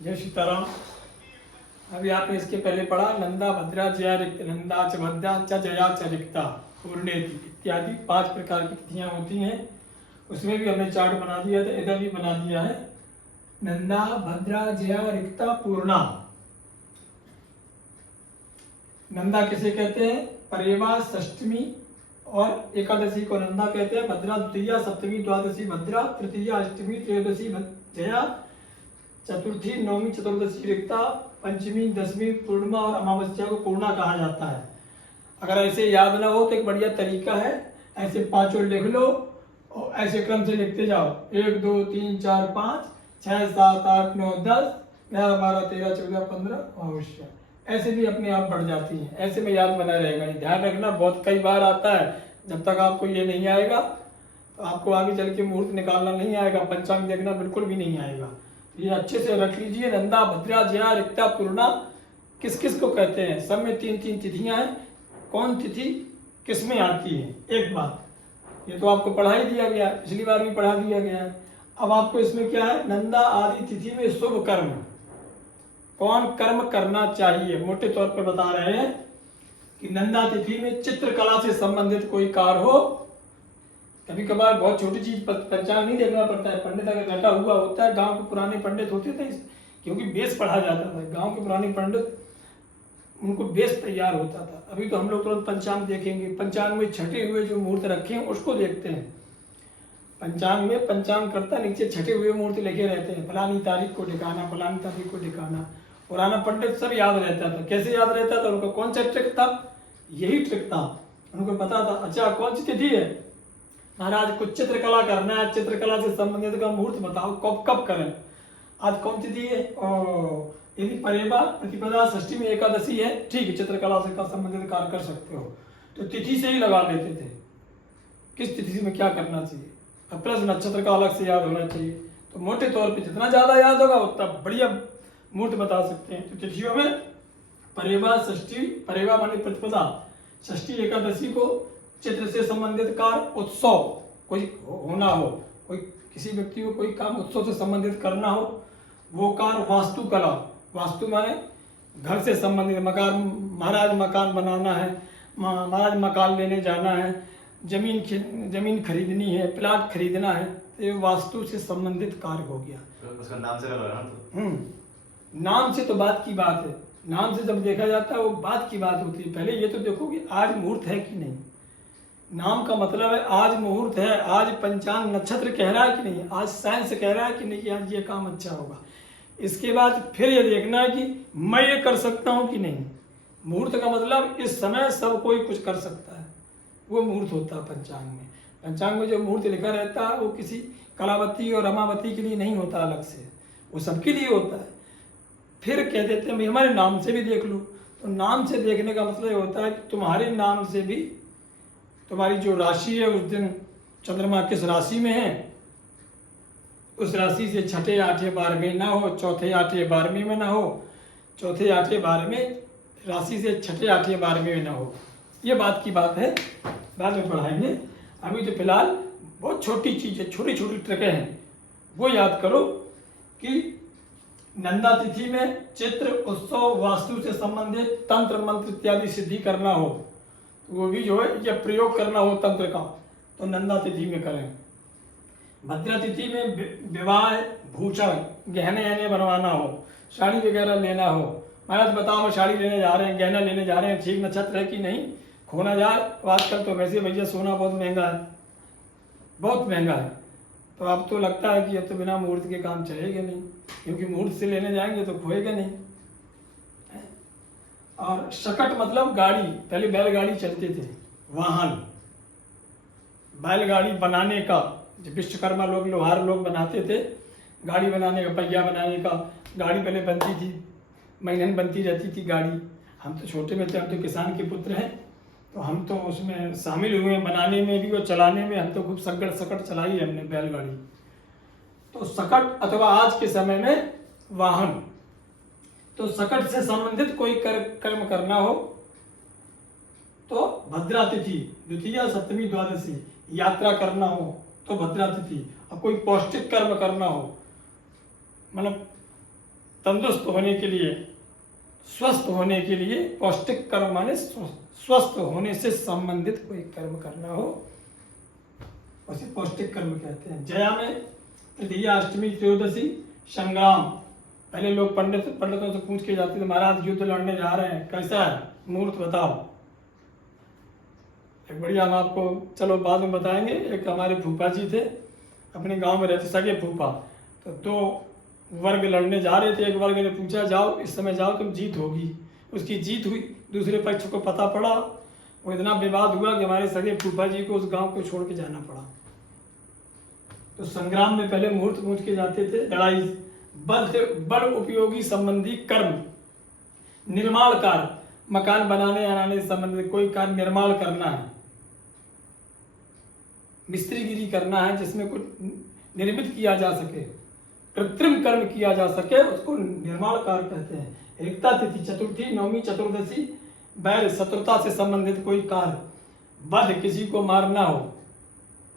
जय सीताराम। अभी आपने इसके पहले पढ़ा नंदा भद्रा जया रिक्त, नंदा च भद्रा च जया च रिक्ता पूर्णेति इत्यादि 5 प्रकार की तिथियां होती हैं। उसमें भी हमने चार्ट बना दिया था, इधर भी बना दिया है। नंदा भद्रा जया रिक्ता पूर्णा। नंदा किसे कहते हैं? परेवा षष्टमी और एकादशी को नंदा कहते हैं। भद्रा द्वितीया सप्तमी द्वादशी भद्रा, तृतीया अष्टमी त्रयोदशी जया, चतुर्थी नवमी चतुर्दशी रिक्ता, पंचमी दसवीं पूर्णिमा और अमावस्या को पूर्णा कहा जाता है। अगर ऐसे याद ना हो तो एक बढ़िया तरीका है, ऐसे पांचों लिख लो और ऐसे क्रम से लिखते जाओ। 1 2 3 4 5 6 7 8 9 10 11 12 13 14 15 अमावस्या, ऐसे भी अपने आप बढ़ जाती है। ऐसे में याद बना रहेगा। ध्यान रखना, बहुत कई बार आता है। जब तक आपको ये नहीं आएगा तो आपको आगे चल के मुहूर्त निकालना नहीं आएगा, पंचांग देखना बिल्कुल भी नहीं आएगा। ये अच्छे से रख लीजिए। नंदा भद्रा जया रिक्ता पूर्णा किस किस को कहते हैं? सब में 3 तिथियां हैं। कौन तिथि किस में आती है? एक बात ये तो आपको पढ़ा ही दिया गया, पिछली बार भी पढ़ा दिया गया है। अब आपको इसमें क्या है? नंदा आदि तिथि में शुभ कर्म, कौन कर्म करना चाहिए, मोटे तौर पर बता रहे हैं कि नंदा तिथि में चित्रकला से संबंधित कोई कार्य हो। कभी कभार बहुत छोटी चीज पंचांग नहीं देखना पड़ता है, पंडित अगर बैठा हुआ होता है। गांव के पुराने पंडित होते थे, क्योंकि बेस पढ़ा जाता था। गांव के पुराने पंडित, उनको बेस तैयार होता था। अभी तो हम लोग तुरंत पंचांग देखेंगे। पंचांग में छठे हुए जो मुहूर्त रखे हैं उसको देखते हैं। पंचांग में पंचांग करता नीचे छठे हुए मुहूर्त लिखे रहते हैं, फलानी तारीख को ठिकाना, फलानी तारीख को ठिकाना। पुराना पंडित सब याद रहता था। कैसे याद रहता था? उनका कौन सा ट्रिक था? यही ट्रिक था। उनको पता था, अच्छा कौन सी तिथि है महाराज, कुछ चित्रकला करना है, चित्रकला से संबंधित का मुहूर्त बताओ, कब कब करें। आज कौन तिथि है? यदि परेवा प्रतिपदा षष्ठी में एकादशी है, ठीक है, चित्रकला से संबंधित कार्य कर सकते हो। तो तिथि से ही लगा लेते थे किस तिथि में क्या करना चाहिए। अब प्लस नक्षत्र का अलग से याद होना चाहिए। तो मोटे तौर पे जितना ज्यादा याद होगा उतना बढ़िया मुहूर्त बता सकते हैं। तो तिथियों में परेवा षष्ठी, परेवा माने प्रतिपदा, षष्ठी एकादशी को चित्र से संबंधित कार्य, उत्सव कोई होना हो, कोई किसी व्यक्ति को कोई काम उत्सव से संबंधित करना हो, वो कार्य। वास्तुकला, वास्तु माने घर से संबंधित, मकान, महाराज मकान बनाना है, महाराज मकान लेने जाना है, जमीन खरीदनी है, प्लाट खरीदना है, तो ये वास्तु से संबंधित कार्य हो गया। तो उसका नाम से लगा तो नाम से तो बात की बात है। नाम से जब देखा जाता है वो बात की बात होती है। पहले ये तो देखो कि आज मुहूर्त है कि नहीं। नाम का मतलब है आज मुहूर्त है, आज पंचांग नक्षत्र कह रहा है कि नहीं, आज साइंस कह रहा है कि नहीं कि आज ये काम अच्छा होगा। इसके बाद फिर ये देखना है कि मैं ये कर सकता हूँ कि नहीं। मुहूर्त का मतलब इस समय सब कोई कुछ कर सकता है, वो मुहूर्त होता है पंचांग में। पंचांग में जो मुहूर्त लिखा रहता है वो किसी कलावती और रमावती के लिए नहीं होता अलग से, वो सबके लिए होता है। फिर कह देते हैं भाई हमारे नाम से भी देख लो। तो नाम से देखने का मतलब ये होता है कि तुम्हारे नाम से भी, तुम्हारी जो राशि है उस दिन चंद्रमा किस राशि में है, उस राशि से छठे आठवें 12वें ना हो, चौथे आठवें 12वें में ना हो, चौथे आठवें 12वें राशि से छठे आठवें 12वें में ना हो। ये बात की बात है, बाद में पढ़ाएंगे। अभी तो फिलहाल बहुत छोटी चीज़ है, छोटी छोटी ट्रिकें हैं, वो याद करो कि नंदा तिथि में चित्र, उत्सव, वास्तु से संबंधित तंत्र मंत्र इत्यादि सिद्धि करना हो, तो वो भी जो है या प्रयोग करना हो तंत्र का, तो नंदा तिथि में करें। भद्रा तिथि में विवाह, भूषण, गहने गहने बनवाना हो, साड़ी वगैरह लेना हो, महाराज बताओ मैं साड़ी लेने जा रहे हैं, गहना लेने जा रहे हैं, ठीक नक्षत्र है कि नहीं, खोना जाए। तो आजकल तो वैसे भैया सोना बहुत महंगा है, बहुत महंगा है। तो अब तो लगता है कि अब तो बिना मुहूर्त के काम चलेगा नहीं, क्योंकि मुहूर्त से लेने जाएंगे तो खोएगा नहीं। और शकट मतलब गाड़ी, पहले बैलगाड़ी चलते थे, वाहन, बैलगाड़ी बनाने का, जब विश्वकर्मा लोग, लोहार लोग बनाते थे, गाड़ी बनाने का, पहिया बनाने का, गाड़ी पहले बनती थी, महीने बनती रहती थी गाड़ी। हम तो छोटे में थे, हम तो किसान के पुत्र हैं, तो हम तो उसमें शामिल हुए बनाने में भी और चलाने में। हम तो खूब सकट चलाई है हमने बैलगाड़ी। तो सकट अथवा आज के समय में वाहन, तो सकट से संबंधित कोई कर्म करना हो तो भद्रा तिथि, द्वितीया सप्तमी द्वादशी, यात्रा करना हो तो भद्रा तिथि, और कोई पौष्टिक कर्म करना हो, मतलब तंदुरुस्त होने के लिए, स्वस्थ होने के लिए, पौष्टिक कर्म माने स्वस्थ होने से संबंधित कोई कर्म करना हो उसे पौष्टिक कर्म कहते हैं। जया में तृतीया, अष्टमी, त्रयोदशी, संग्राम। पहले लोग पंडितों से पूछ के जाते थे, महाराज युद्ध लड़ने जा रहे हैं, कैसा है मुहूर्त बताओ। एक बढ़िया हम आपको चलो बाद में बताएंगे। एक हमारे फूफा जी थे, अपने गांव में रहते, सगे फूफा। तो दो वर्ग लड़ने जा रहे थे। एक वर्ग ने पूछा जाओ इस समय जाओ तुम जीत होगी। उसकी जीत हुई, दूसरे पक्ष को पता पड़ा, वो इतना विवाद हुआ कि हमारे सगे फूफा जी को उस गांव को छोड़ के जाना पड़ा। तो संग्राम में पहले मुहूर्त पूछ के जाते थे। लड़ाई बल उपयोगी संबंधी कर्म, निर्माण कार्य, मकान बनाने बनाने से संबंधित कोई कार्य निर्माण करना है, मिस्त्रीगिरी करना है, जिसमें कुछ निर्मित किया जा सके, कृत्रिम कर्म किया जा सके, उसको निर्माण कार्य कहते हैं। रिक्ता तिथि, चतुर्थी, नवमी, चतुर्दशी, बैर, शत्रुता से संबंधित कोई कार्य, वध, किसी को मारना हो,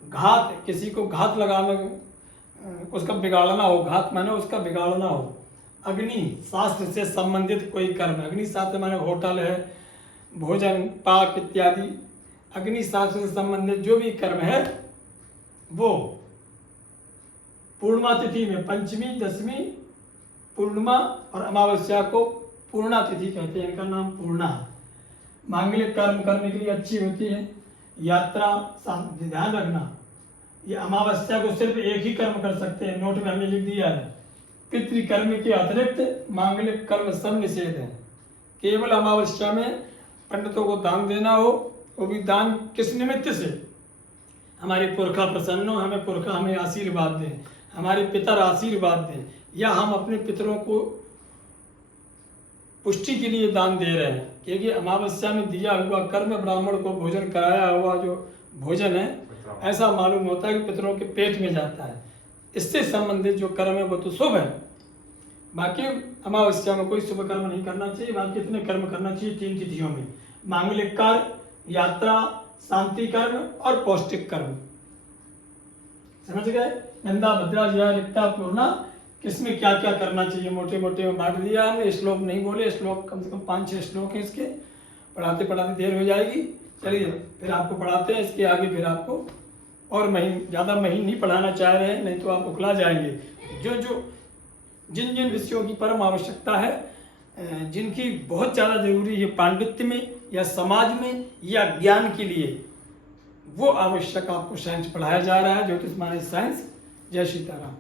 घात, किसी को घात लगाना, उसका बिगाड़ना हो, घात माने उसका बिगाड़ना हो। अग्नि शास्त्र से संबंधित कोई कर्म, अग्नि शास्त्र माने होटल है, भोजन पाक इत्यादि, अग्नि शास्त्र से संबंधित जो भी कर्म है वो पूर्णिमा तिथि में, पंचमी, दशमी, पूर्णिमा और अमावस्या को पूर्णा तिथि कहते हैं, इनका नाम पूर्णा है। मांगलिक कर्म करने के लिए अच्छी होती है। यात्रा, ध्यान रखना ये अमावस्या को सिर्फ एक ही कर्म कर सकते हैं, नोट में हमने लिख दिया है। पितृकर्म के अतिरिक्त मांगलिक कर्म सब निषेध है। केवल अमावस्या में पंडितों को दान देना हो, वो भी दान किस निमित्त से, हमारे पुरखा प्रसन्न हो, हमें पुरखा हमें आशीर्वाद दें, हमारे पितर आशीर्वाद दें, या हम अपने पितरों को पुष्टि के लिए दान दे रहे हैं। क्योंकि अमावस्या में दिया हुआ कर्म ब्राह्मण को भोजन कराया हुआ जो भोजन है, ऐसा मालूम होता है कि पितरों के पेट में जाता है। इससे संबंधित जो कर्म है वो तो शुभ है। बाकी अमावस्या में कोई शुभ कर्म नहीं करना चाहिए। बाकी इतने कर्म करना चाहिए 3 तिथियों में: मांगलिक कार्य, यात्रा, शांति कर्म और पौष्टिक कर्म। समझ गए? नंदा, भद्रा, जया, रिक्ता, पूर्णा, किसमें क्या क्या करना चाहिए मोटे मोटे में बांट दिया हमने। श्लोक नहीं बोले, श्लोक कम से कम 5-6 श्लोक हैं इसके, पढ़ाते पढ़ाते देर हो जाएगी। चलिए फिर आपको पढ़ाते हैं इसके आगे। फिर आपको और ज़्यादा महीन नहीं पढ़ाना चाह रहे हैं, नहीं तो आप उखला जाएंगे। जिन जिन विषयों की परम आवश्यकता है, जिनकी बहुत ज़्यादा जरूरी है पांडित्य में या समाज में या ज्ञान के लिए, वो आवश्यक आपको साइंस पढ़ाया जा रहा है, ज्योतिष माने साइंस। जय सीताराम।